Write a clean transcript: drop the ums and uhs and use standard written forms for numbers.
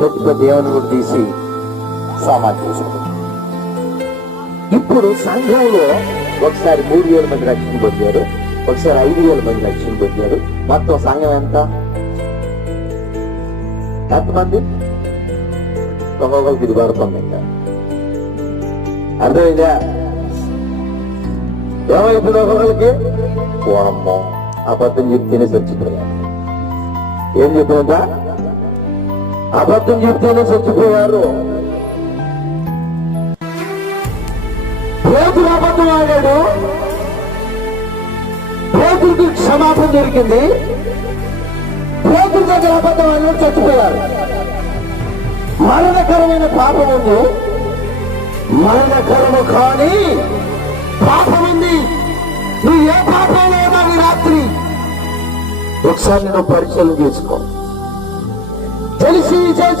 చేతితో దేవుని కూడా తీసి సమాధి చేశాడు. ఇప్పుడు సంఘంలో ఒకసారి 3,000 మంది రక్షణ పొందారు, ఒకసారి 5,000 మంది రక్షణ పొందారు. మొత్తం సంఘం ఎంతమంది? ఒక్కొక్కరికి ఇది పడుతుంది. ఇంకా అర్థమైందా? ఏమైపోయింది ఒక్కొక్కరికి? ఓ అమ్మో, అబద్ధం చెప్తేనే చచ్చిపోయారు. ఏం చెప్పినంత? అబద్ధం చెప్తేనే చచ్చిపోయారు. పేతురు అబద్ధం ఆడాడు, పేతురుకి క్షమాపణ దొరికింది. పేతురు దగ్గర అబద్ధం ఆడాడు, చచ్చిపోయారు. మరణకరమైన పాపం ఉంది, మరణకరము కానీ పాపం ఉంది. నువ్వు ఏ పాపం లేదా ఈ రాత్రి ఒకసారి నేను పరిశీలన చేసుకో. తెలిసి